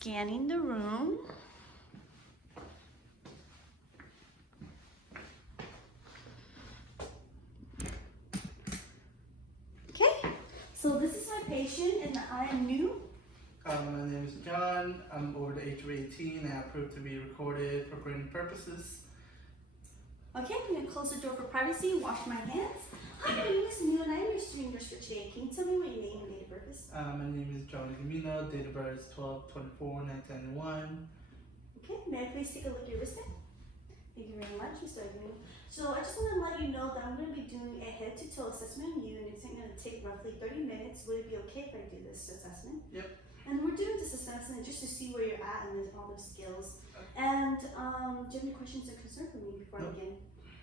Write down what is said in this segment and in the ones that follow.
scanning the room. Okay, so this is my patient and I am new. My name is John. I'm over the age of 18 and I approve to be recorded for grading purposes. Okay, I'm going to close the door for privacy, wash my hands. Hi, my name is Neil and I'm your student nurse for today. Can you tell me what your name and date of birth is? My name is John Gamino. Date of birth is 12/24/1991. Okay, may I please take a look at your wristband? Thank you very much, Mr. Agnew. So I just want to let you know that I'm going to be doing a head-to-toe assessment on you, and it's going to take roughly 30 minutes. Would it be okay if I do this assessment? Yep. And we're doing this assessment just to see where you're at and all those skills. And do you have any questions or concerns for me before I begin?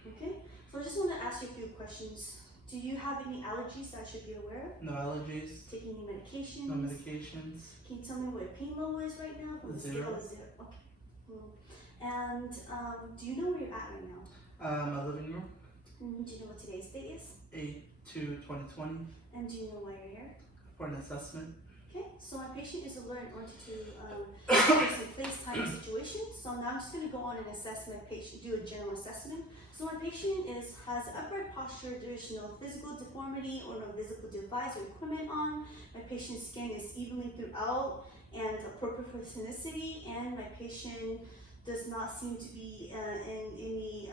Okay. So I just want to ask you a few questions. Do you have any allergies that I should be aware of? No allergies. Taking any medications? No medications. Can you tell me what your pain level is right now? From a scale Zero. of 0. Okay. Cool. And do you know where you're at right now? My living room. Do you know what today's date is? 8/2/2020 And do you know why you're here? for an assessment. Okay, so my patient is alert in order to face a FaceTime situation. So now I'm just going to go on and assess my patient, do a general assessment. So my patient has upright posture, there's no physical deformity or no physical device or equipment on. My patient's skin is evenly throughout and appropriate for ethnicity, and my patient does not seem to be in any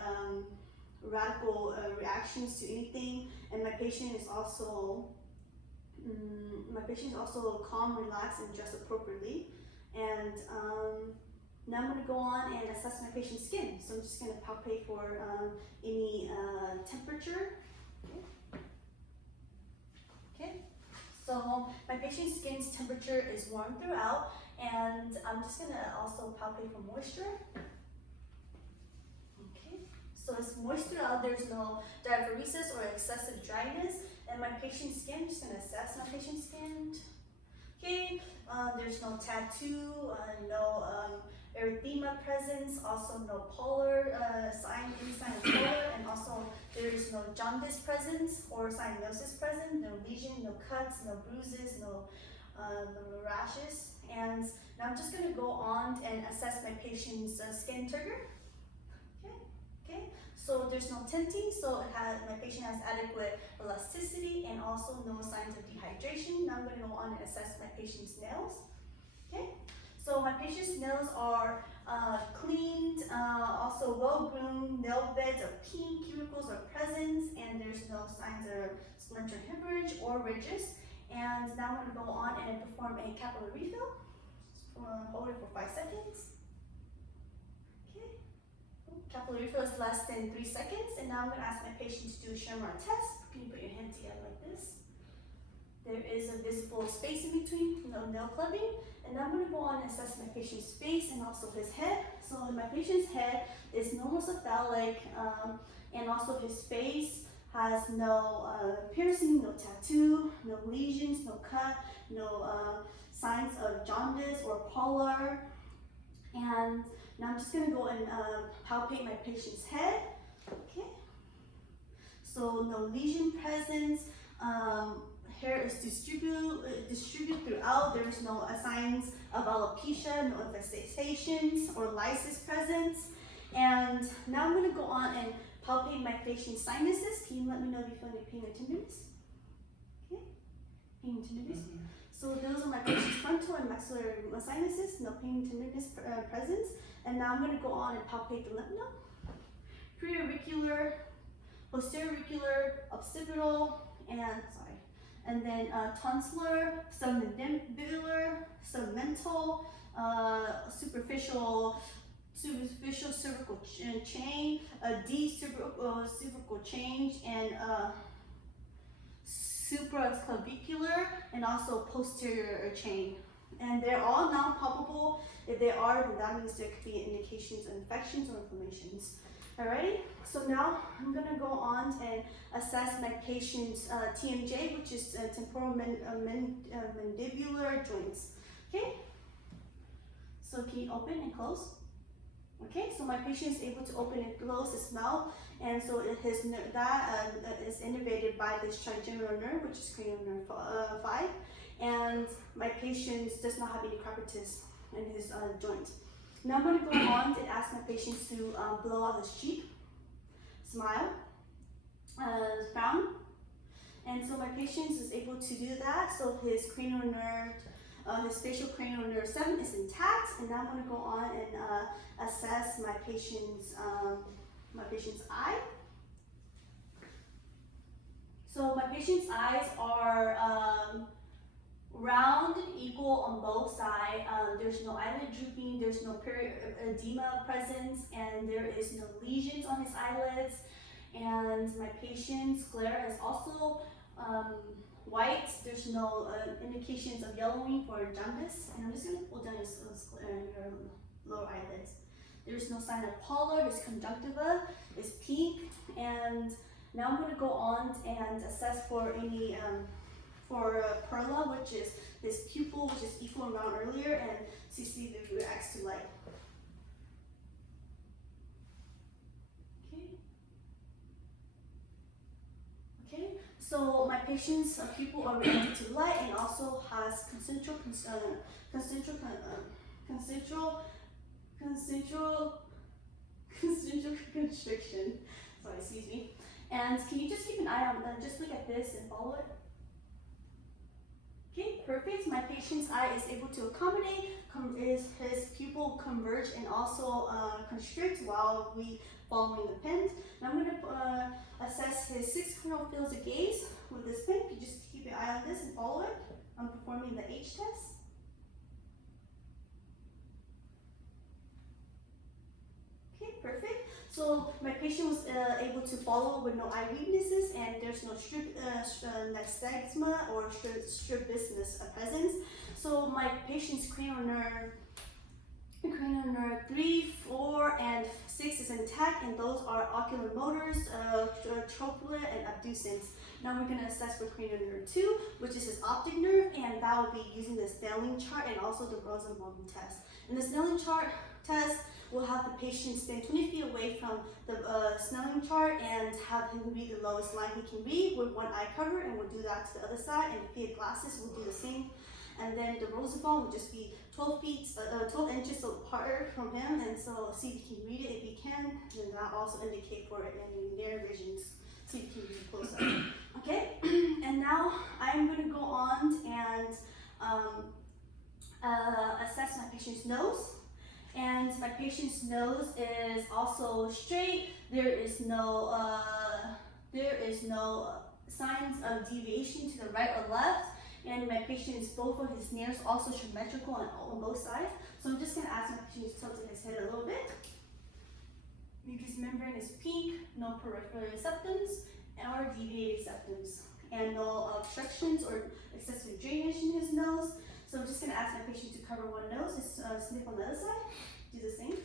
radical reactions to anything, and my patient is also calm, relaxed, and dressed appropriately. And now I'm going to go on and assess my patient's skin. So I'm just going to palpate for any temperature. Okay. So my patient's skin's temperature is warm throughout, and I'm just going to also palpate for moisture. Okay. So it's moist throughout. There's no diaphoresis or excessive dryness. And my patient's skin, just gonna assess my patient's skin. Okay, there's no tattoo, no erythema presence, also no polar any sign of polar, and also there is no jaundice presence or cyanosis present, no lesion, no cuts, no bruises, no rashes. And now I'm just gonna go on and assess my patient's skin turgor. Okay. So there's no tinting, so my patient has adequate elasticity and also no signs of dehydration. Now I'm going to go on and assess my patient's nails. Okay, so my patient's nails are cleaned, also well-groomed. Nail beds are pink, cuticles are present, and there's no signs of splinter hemorrhage or ridges. And now I'm going to go on and perform a capillary refill. Hold it for 5 seconds. Capillary refill is less than 3 seconds, and now I'm going to ask my patient to do a Sherman test. Can you put your hand together like this? There is a visible space in between, no nail clubbing. And now I'm going to go on and assess my patient's face and also his head. So my patient's head is normocephalic, and also his face has no piercing, no tattoo, no lesions, no cut, no signs of jaundice or polar. And now I'm just going to go and palpate my patient's head. Okay. So no lesion presence. Hair is distributed throughout. There is no signs of alopecia, no infestations or lysis presence. And now I'm going to go on and palpate my patient's sinuses. Can you let me know if you feel any pain or tenderness? Okay. Pain and tenderness. So those are my patient's frontal and maxillary sinuses, no pain and tenderness presence. And now I'm going to go on and palpate the lymph node, preauricular, posterior occipital, and then tonsillar, submandibular, submental, superficial cervical chain, deep cervical change, and supraclavicular, and also posterior chain. And they're all non-palpable. If they are, then that means there could be indications of infections or inflammations. Alrighty, so now I'm gonna go on and assess my patient's TMJ, which is temporal mandibular joints. Okay, so can you open and close? Okay, so my patient is able to open and close his mouth, and so that is innervated by this trigeminal nerve, which is cranial nerve 5, and my patient does not have any crepitus. in his joint. Now I'm going to go on and ask my patients to blow out his cheek, smile, frown. And so my patients is able to do that. So his cranial nerve, his facial cranial nerve 7 is intact. And now I'm going to go on and assess my patient's eye. So my patient's eyes are round and equal on both sides. There's no eyelid drooping, there's no edema presence, and there is no lesions on his eyelids. And my patient's glare is also white. There's no indications of yellowing for jaundice. And I'm just going to pull down your lower eyelids. There's no sign of pallor. His conjunctiva is pink. And now I'm going to go on and assess for any perla, which is his pupil, which is equal and round earlier, and see if it reacts to light. Okay. So my patient's pupil are reacting to light and also has concentric constriction. Sorry, excuse me. And can you just keep an eye on that? Just look at this and follow it. Okay, perfect. My patient's eye is able to accommodate, his pupil converge and also constrict while we following the pen. Now I'm going to assess his 6 corneal fields of gaze with this pen. You just keep your eye on this and follow it. I'm performing the H test. Okay, perfect. So my patient was able to follow with no eye weaknesses, and there's no nystagma or strabismus presence. So my patient's cranial nerve 3, 4, and 6 is intact, and those are ocular motors, trochlear, and abducens. Now we're going to assess for cranial nerve 2, which is his optic nerve, and that will be using the Snelling chart and also the Rosenbaum test. In the Snelling chart test, we'll have the patient stand 20 feet away from the Snelling chart and have him read the lowest line he can read with one eye cover, and we'll do that to the other side. And if he had glasses, we'll do the same. And then the Rosenbaum will just be 12 inches apart from him, and so see if he can read it. If he can, then that also indicate for any near visions. See if he can read close up. Okay, and now I'm going to go on and assess my patient's nose. And my patient's nose is also straight. There is no signs of deviation to the right or left. And my patient's, both of his nares also symmetrical on both sides. So I'm just going to ask my patient to tilt his head a little bit. Mucous membrane is pink, no peripheral septums or deviated septums, and no obstructions or excessive drainage in his nose. So I'm just going to ask my patient to cover one nose and sniff on the other side. Do the same.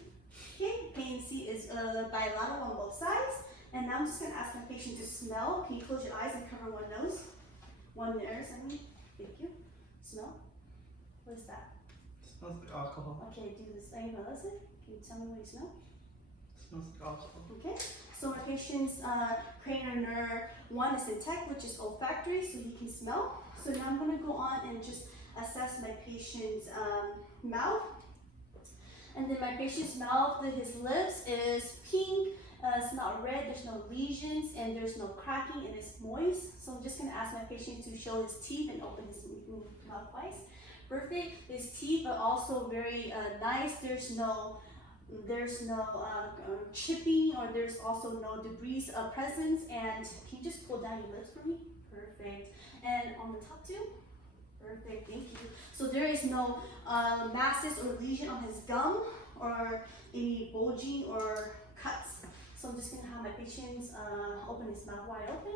Okay, pain C is bilateral on both sides. And now I'm just going to ask my patient to smell. Can you close your eyes and cover one nose? One nose, I mean. Thank you. Smell. What is that? Smells like alcohol. Okay, do the same. Listen. Can you tell me what you smell? Smells like alcohol. Okay. So my patient's cranial nerve 1 is intact, which is olfactory, so he can smell. So now I'm going to go on and just assess my patient's mouth. And then my patient's mouth, his lips is pink. It's not red, there's no lesions, and there's no cracking, and it's moist. So I'm just going to ask my patient to show his teeth and open his mouth twice. Perfect. His teeth are also very nice. There's no chipping, or there's also no debris presence. And can you just pull down your lips for me? Perfect. And on the top too? Perfect, thank you. So there is no masses or lesion on his gum or any bulging or cuts. So I'm just going to have my patients open his mouth wide open.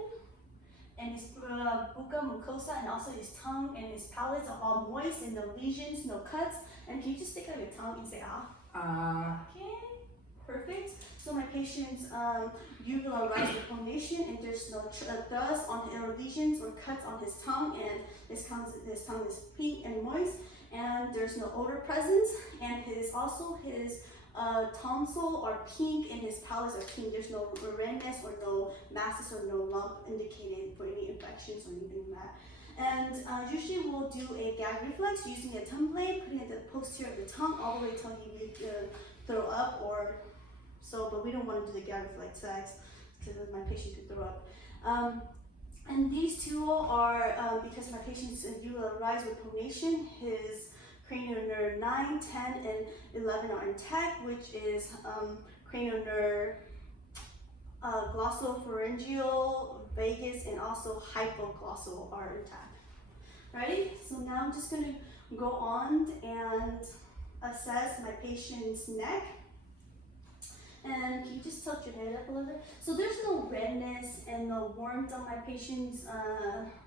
And his buccal mucosa and also his tongue and his palates are all moist and no lesions, no cuts. And can you just stick out your tongue and say ah? Okay, perfect. So my patient's uvula rises with formation, and there's no dust on lesions or cuts on his tongue, and his tongue is pink and moist, and there's no odor presence, and his tonsil are pink and his palates are pink. There's no redness or no masses or no lump indicated for any infections or anything like that. And usually we'll do a gag reflex using a tongue blade, putting it at the posterior of the tongue all the way till he throw up or so, but we don't want to do the gag reflex because my patient could throw up. And these two are because my patient's rise with pronation, his cranial nerve 9, 10, and 11 are intact, which is cranial nerve glossopharyngeal, vagus, and also hypoglossal are intact. Ready? So now I'm just going to go on and assess my patient's neck. And can you just tilt your head up a little bit? So there's no redness and no warmth on my patient's,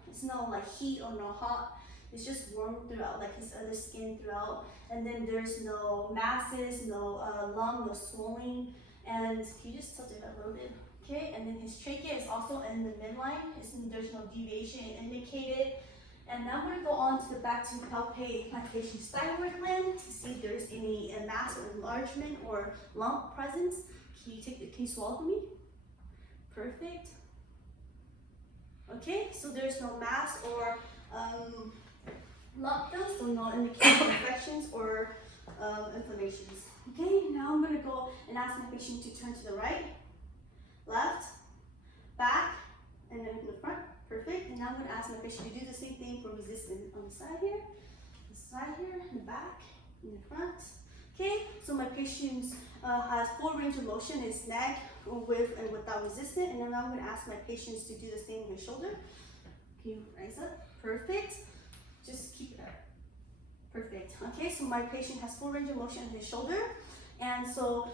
it's no like heat or no hot. It's just warm throughout, like his other skin throughout. And then there's no masses, no lung, no swelling. And can you just tilt it up a little bit? Okay, and then his trachea is also in the midline. There's no deviation indicated. And now I'm going to go on to the back to palpate my patient's thyroid gland to see if there's any mass or enlargement or lump presence. Can you swallow for me? Perfect. Okay, so there's no mass or lump though, so no indication of infections or inflammations. Okay, now I'm going to go and ask my patient to turn to the right, left, back, and then in the front. Perfect. And now I'm going to ask my patient to do the same thing for resistance on the side here, in the back, in the front. Okay, so my patient has full range of motion in his neck with and without resistance. And then I'm going to ask my patients to do the same with his shoulder. Can you rise up? Perfect. Just keep it up. Perfect. Okay, so my patient has full range of motion in his shoulder. And so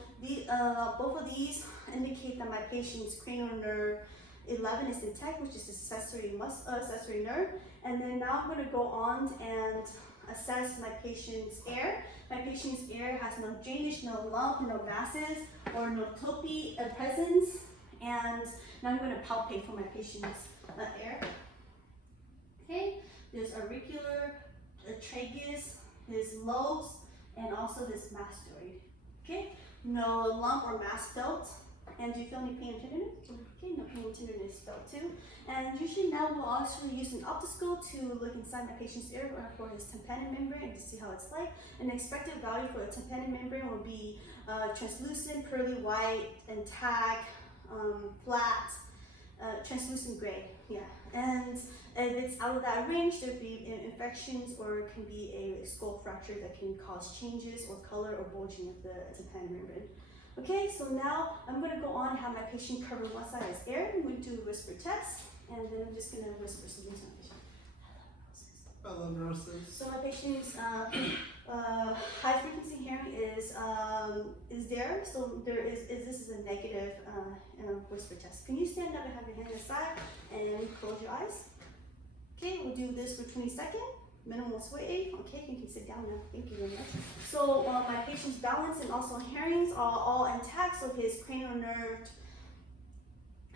both of these indicate that my patient's cranial nerve 11 is intact, which is accessory nerve. And then now I'm going to go on and assess my patient's air. My patient's air has no drainage, no lump, no masses, or no topi presence. And now I'm going to palpate for my patient's air. Okay, there's auricular, tragus, his lobes, and also this mastoid. Okay, no lump or mass felt. And do you feel any pain or tenderness? Okay, no pain and tenderness felt too. And usually now we'll also use an optoscope to look inside my patient's ear for his tympanic membrane to see how it's like. An expected value for a tympanic membrane will be translucent, pearly white, intact, flat, translucent gray. Yeah. And if it's out of that range, there'd be infections or it can be a skull fracture that can cause changes or color or bulging of the tympanic membrane. Okay, so now I'm going to go on and have my patient cover one side of his ear. I'm going to do a whisper test, and then I'm just going to whisper something to my patient. Hello, Roses. So my patient's high frequency hearing is there. So there is this is a negative whisper test. Can you stand up and have your hand aside and close your eyes? Okay, we'll do this for 20 seconds. Minimal sway. Okay, you can sit down now. Thank you very much. So my patient's balance and also hearings are all intact. So his cranial nerve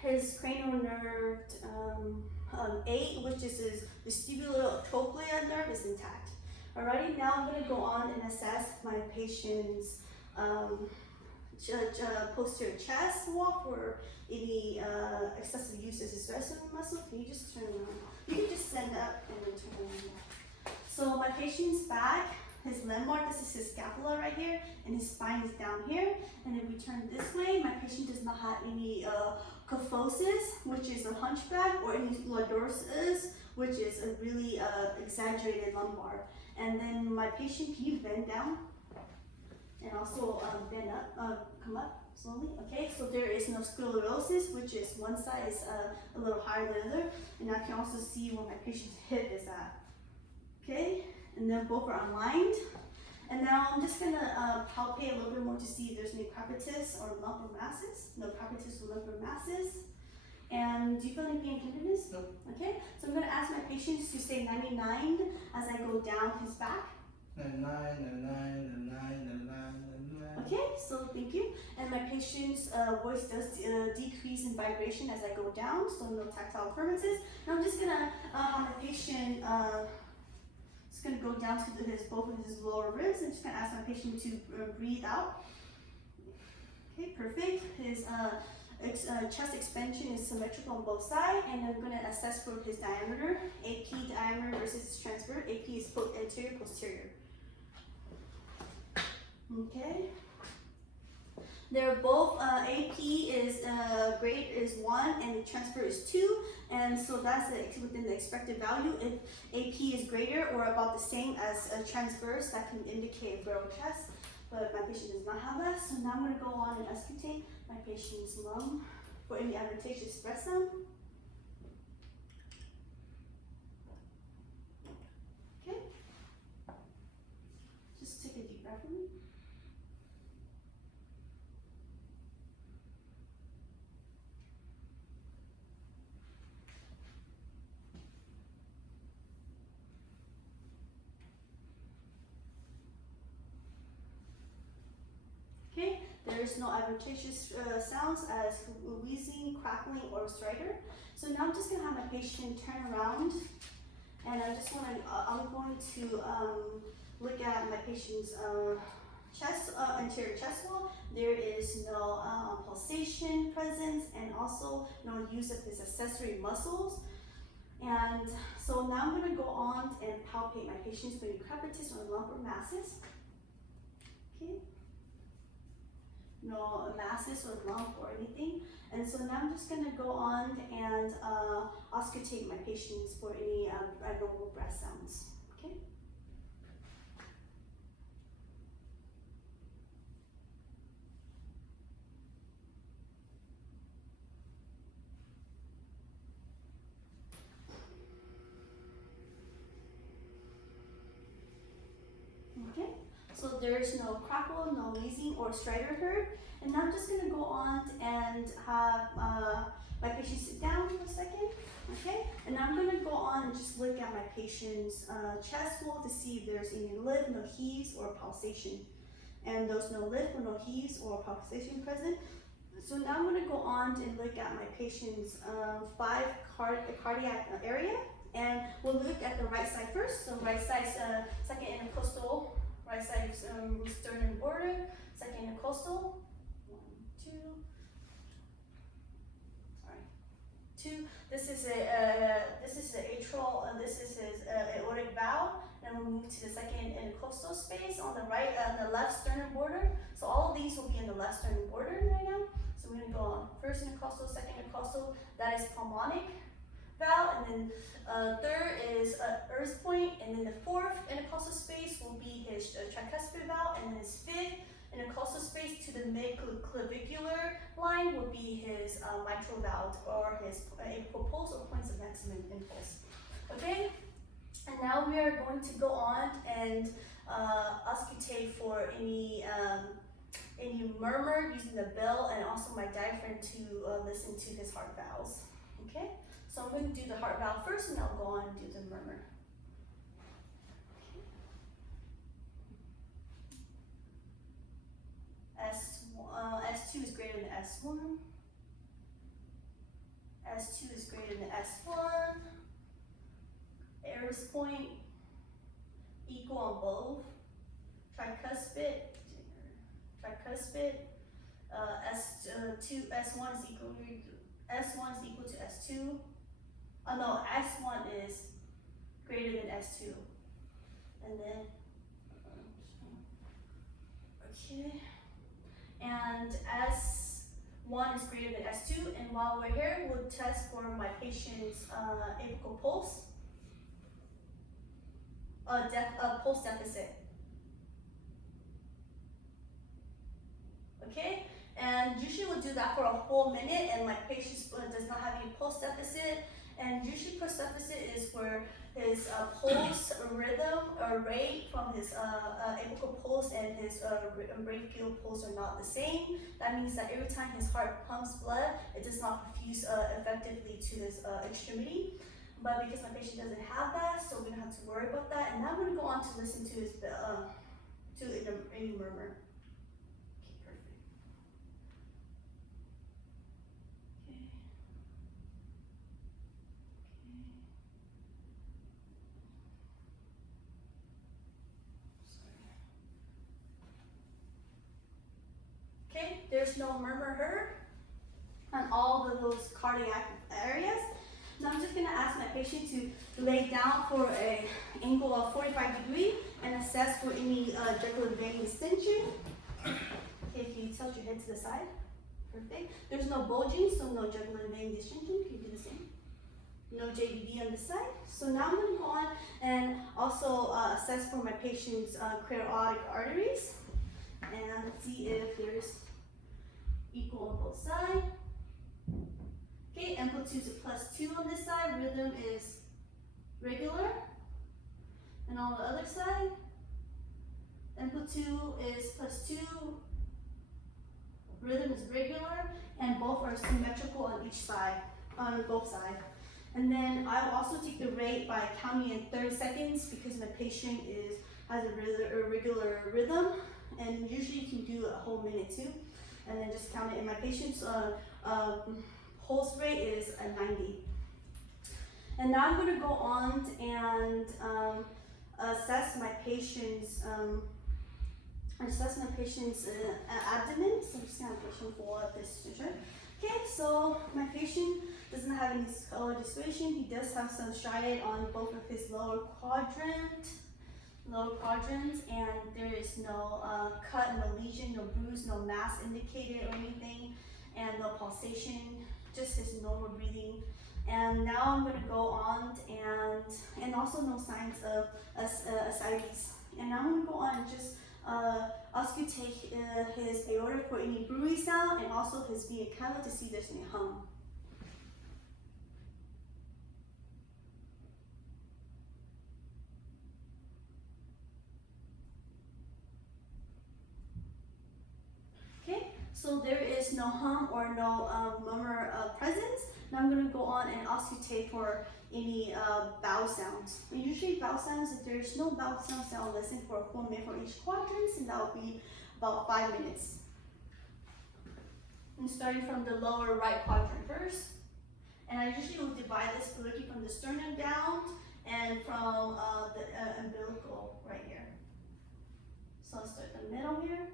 8, which is his vestibulotrochlea nerve, is intact. Alrighty, now I'm going to go on and assess my patient's posterior chest wall for any excessive use of his rest muscle. Can you just turn around? You can just stand up and then turn around. So my patient's back, his lumbar, this is his scapula right here, and his spine is down here. And if we turn this way, my patient does not have any kyphosis, which is a hunchback, or any lordosis, which is a really exaggerated lumbar. And then my patient, can you bend down? And also bend up, come up slowly. Okay, so there is no sclerosis, which is one side is a little higher than the other. And I can also see where my patient's hip is at. Okay, and then both are aligned. And now I'm just gonna palpate a little bit more to see if there's any crepitus or lump or masses. No crepitus or lump or masses. And do you feel any pain and tenderness? No. Okay, so I'm gonna ask my patients to say 99 as I go down his back. 99. Okay, so thank you. And my patient's voice does decrease in vibration as I go down, so no tactile occurrences. Now I'm just gonna have my patient just gonna go down to both of his lower ribs. I'm just gonna ask my patient to breathe out. Okay, perfect. His chest expansion is symmetrical on both sides, and I'm going to assess for his diameter, AP diameter versus transverse. AP is anterior, posterior. Okay. They're both AP is grade is 1 and the transfer is 2, and so that's within the expected value. If AP is greater or about the same as a transverse, that can indicate a viral chest. But my patient does not have that, so now I'm going to go on and auscultate my patient's lung for any adventitious breath sound. Okay. Just take a deep breath for me. Okay, there is no adventitious sounds as wheezing, crackling, or stridor. So now I'm just gonna have my patient turn around, and I'm going to look at my patient's chest, anterior chest wall. There is no pulsation presence, and also no use of his accessory muscles. And so now I'm gonna go on and palpate my patient's crepitus or lumbar masses. Okay. No masses or lump or anything. And so now I'm just gonna go on and auscultate my patients for any abnormal breath sounds. Okay. Okay. So there's no crackle, no wheezing or stridor heard. And now I'm just gonna go on and have my patient sit down for a second, okay? And I'm gonna go on and just look at my patient's chest wall to see if there's any lift, no heaves or pulsation. And there's no lift or no heaves or pulsation present. So now I'm gonna go on and look at my patient's 5 cardiac area. And we'll look at the right side first. So right side, second intercostal. Right side sternum border, second intercostal. 1, 2. Sorry, 2. This is the atrial. This is his aortic valve. Then we'll move to the second intercostal space on the right, the left sternum border. So all of these will be in the left sternum border right now. So we're gonna go on first intercostal, second intercostal. That is pulmonic valve, and then third is earth point, and then the fourth intercostal space will be his tricuspid valve, and then his fifth intercostal space to the mid-clavicular line will be his mitral valve or his apical pulse or points of maximum impulse. Okay, and now we are going to go on and auscultate for any murmur using the bell and also my diaphragm to listen to his heart valves. Okay. So I'm going to do the heart valve first, and I'll go on and do the murmur. S2 is greater than S1. S2 is greater than S1. Aorist point equal on both. Tricuspid. S2, S1 is equal to S2. Oh no, S1 is greater than S2. And then, okay. And S1 is greater than S2. And while we're here, we'll test for my patient's apical pulse, pulse deficit. Okay. And usually we'll do that for a whole minute, and my patient does not have any pulse deficit. And usually pulse deficit is where his pulse rhythm or rate from his apical pulse and his brachial pulse are not the same. That means that every time his heart pumps blood, it does not perfuse effectively to his extremity. But because my patient doesn't have that, so we don't have to worry about that. And now I'm going to go on to listen to his any murmur. Okay, there's no murmur heard. on all of those cardiac areas. Now I'm just gonna ask my patient to lay down for an angle of 45 degrees and assess for any jugular vein distension. Okay, can you tilt your head to the side? Perfect. There's no bulging, so no jugular vein distension. Can you do the same? No JVD on this side. So now I'm gonna go on and also assess for my patient's carotid arteries and see if there's equal on both sides. Okay, amplitude is +2 on this side, rhythm is regular. And on the other side, amplitude is +2, rhythm is regular, and both are symmetrical on each side, on both sides. And then I will also take the rate by counting in 30 seconds because my patient has a regular rhythm, and usually you can do a whole minute too. And then just count it. And my patient's pulse rate is a 90. And now I'm going to go on and assess my patient's abdomen. So I'm just going to have a patient pull up this shirt. Okay, so my patient doesn't have any skull dissuasion. He does have some striate on both of his lower quadrants, and there is no cut, no lesion, no bruise, no mass indicated or anything, and no pulsation, just his normal breathing. And now I'm going to go on and also no signs of ascites. And now I'm going to go on and just auscultate his aorta for any bruit sound and also his vena cava to see if there's any hum. Okay, so there is no hum or no murmur presence. Now I'm going to go on and auscultate for any vowel sounds. And usually vowel sounds, if there's no vowel sounds, I'll listen for a full minute for each quadrant, and that will be about 5 minutes. I'm starting from the lower right quadrant first. And I usually will divide this looking from the sternum down and from the umbilical right here. So I'll start in the middle here.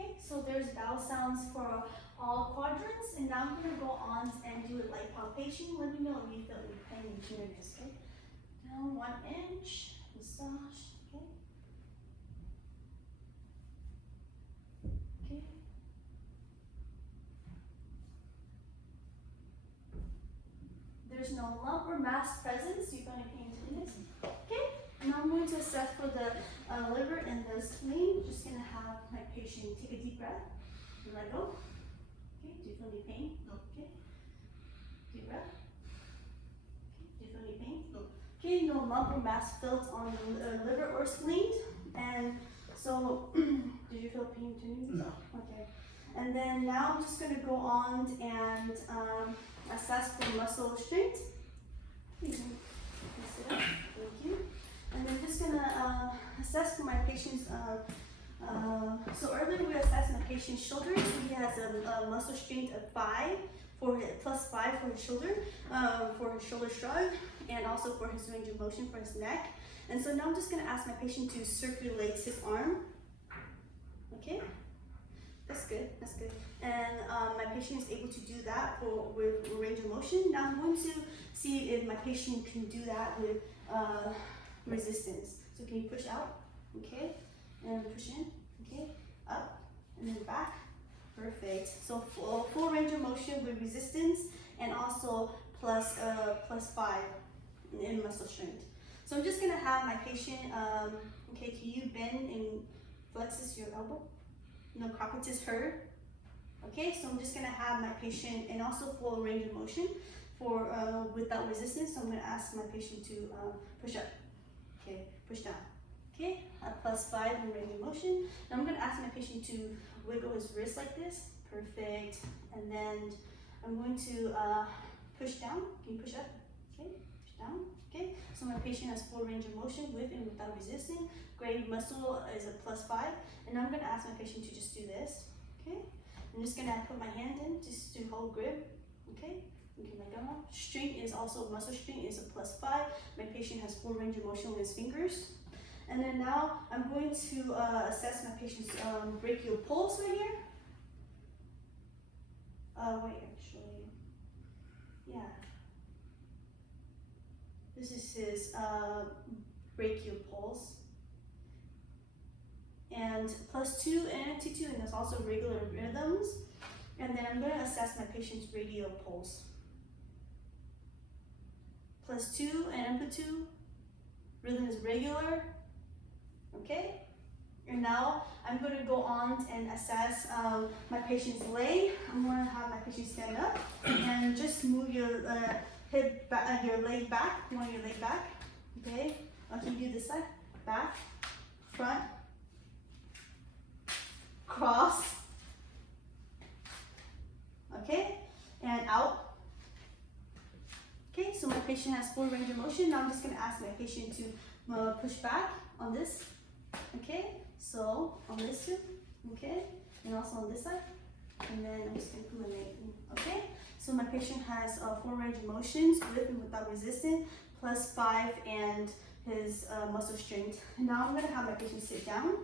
Okay. So there's vowel sounds for all quadrants, and now I'm going to go on and do a light palpation. Let me know if you feel any pain and tenderness, okay? Down 1 inch, massage, okay? Okay. There's no lump or mass present, so you feel any pain and tenderness, okay? Now I'm going to assess for the liver and the spleen. Just going to have my patient take a deep breath and let go. Okay, do you feel any pain? No. Okay. Deep breath. Okay, do you feel any pain? No. Okay, no lump or mass felt on the liver or spleen. And so, did you feel pain too? No. Okay. And then now I'm just going to go on and assess for muscle strength. You can sit up. Thank you. And I'm just gonna assess for my patient's, so earlier we assessed my patient's shoulders. He has a muscle strength of 5, +5 for his shoulder shrug, and also for his range of motion for his neck. And so now I'm just gonna ask my patient to circulate his arm. Okay, that's good, that's good. And my patient is able to do that with range of motion. Now I'm going to see if my patient can do that with resistance. So can you push out, okay, and push in, okay, up, and then back, perfect. So full range of motion with resistance, and also +5 in muscle strength. So I'm just gonna have my patient, okay, can you bend and flexes your elbow? No cropitus heard. Okay, so I'm just gonna have my patient, and also full range of motion, for without resistance. So I'm gonna ask my patient to push up. Okay, push down. Okay, +5 in range of motion. Now I'm gonna ask my patient to wiggle his wrist like this. Perfect. And then I'm going to push down. Can you push up? Okay, push down. Okay, so my patient has full range of motion with and without resisting. Great muscle is a +5. And now I'm gonna ask my patient to just do this. Okay, I'm just gonna put my hand in just to hold grip. Okay, you can let go. Strength is also muscle strength is a +5. My patient has full range of motion with his fingers. And then now I'm going to assess my patient's brachial pulse right here. Wait, actually, yeah. This is his brachial pulse. And +2 and amplitude, and there's also regular rhythms. And then I'm going to assess my patient's radial pulse. +2 and amplitude, rhythm is regular. Okay, and now I'm going to go on and assess my patient's leg. I'm going to have my patient stand up and just move your hip back, your leg back. Move your leg back. Okay, can you do this side? Back, front, cross. Okay, and out. Okay, so my patient has full range of motion. Now I'm just going to ask my patient to push back on this. Okay, so on this too, okay, and also on this side, and then I'm just gonna put my leg in. Okay, so my patient has full range of motions with and without resistance, +5 and his muscle strength. And now I'm gonna have my patient sit down.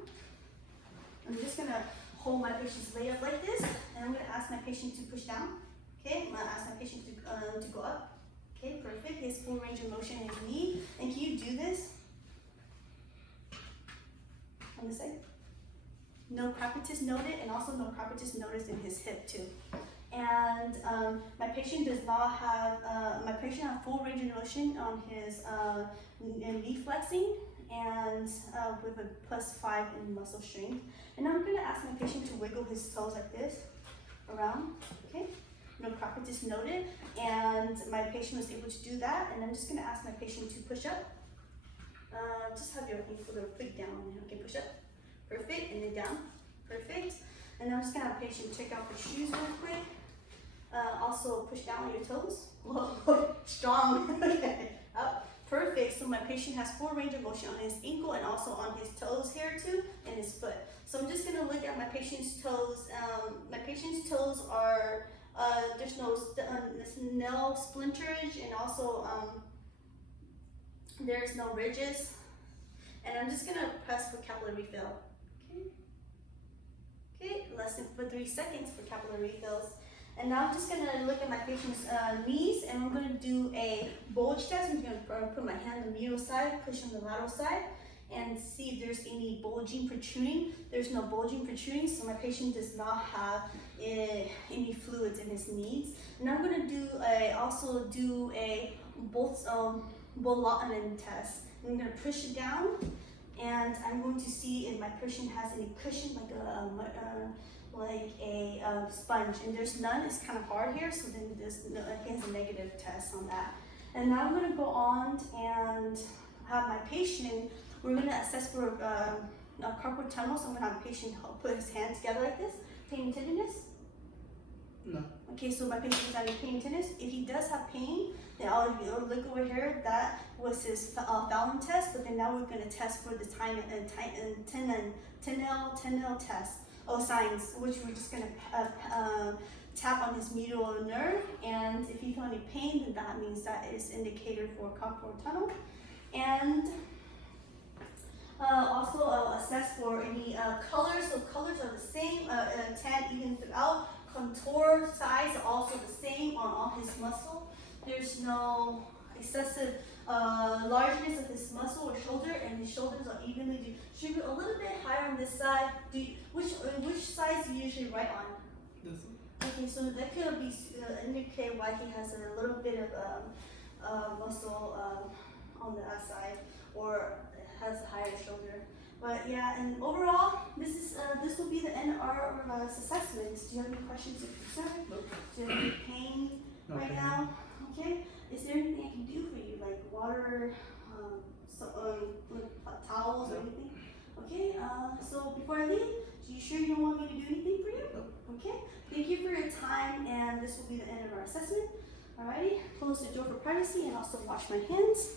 I'm just gonna hold my patient's leg up like this, and I'm gonna ask my patient to push down. Okay, I'm gonna ask my patient to go up. Okay, perfect. He has full range of motion in his knee. And can you do this? On this side. No crepitus noted, and also no crepitus noticed in his hip too. And my patient does not have, my patient has full range of motion on his knee flexing, and with a +5 in muscle strength. And now I'm going to ask my patient to wiggle his toes like this around. Okay, no crepitus noted, and my patient was able to do that. And I'm just going to ask my patient to push up. Just have your feet down. Okay, push up. Perfect. And then down. Perfect. And I'm just gonna have a patient check out the shoes real quick. Also push down on your toes. Whoa, strong. Okay, up. Perfect. So my patient has full range of motion on his ankle and also on his toes here too, and his foot. So I'm just gonna look at my patient's toes. My patient's toes are there's no splinterage, and also there's no ridges, and I'm just gonna press for capillary refill. Okay. Okay, less than 3 seconds for capillary refills. And now I'm just gonna look at my patient's knees, and I'm gonna do a bulge test. I'm gonna put my hand on the medial side, push on the lateral side, and see if there's any bulging protruding. There's no bulging protruding, so my patient does not have any fluids in his knees. And I'm gonna also do a Bolotin test. I'm going to push it down, and I'm going to see if my patient has any cushion, like a sponge. And there's none. It's kind of hard here, so then he has a negative test on that. And now I'm going to go on and have my patient. We're going to assess for a carpal tunnel. So I'm going to have a patient put his hands together like this. Pain and tenderness? No. Okay, so my patient is having pain and tenderness. If he does have pain, then I'll look over here. That was his Fallon test, but then now we're going to test for the tendon test. Signs, which we're just going to tap on his medial nerve, and if you feel any pain, then that means that is indicator for carpal tunnel. And also I'll assess for any colors. So colors are the same, tan even throughout. Contour size are also the same on all his muscle. There's no excessive largeness of his muscle or shoulder, and his shoulders are evenly distributed. A little bit higher on this side. Which side do you usually write on? This one. Okay, so that could be indicate why he has a little bit of muscle on the side, or has a higher shoulder. But yeah, and overall, this will be the end of our assessment. Do you have any questions or concerns? Nope. Do you have any pain No right pain. now? Okay. Is there anything I can do for you, like water, towels or No. anything? Okay. So before I leave, you sure you don't want me to do anything for you? No. Okay. Thank you for your time, and this will be the end of our assessment. Alrighty. Close the door for privacy, and also wash my hands.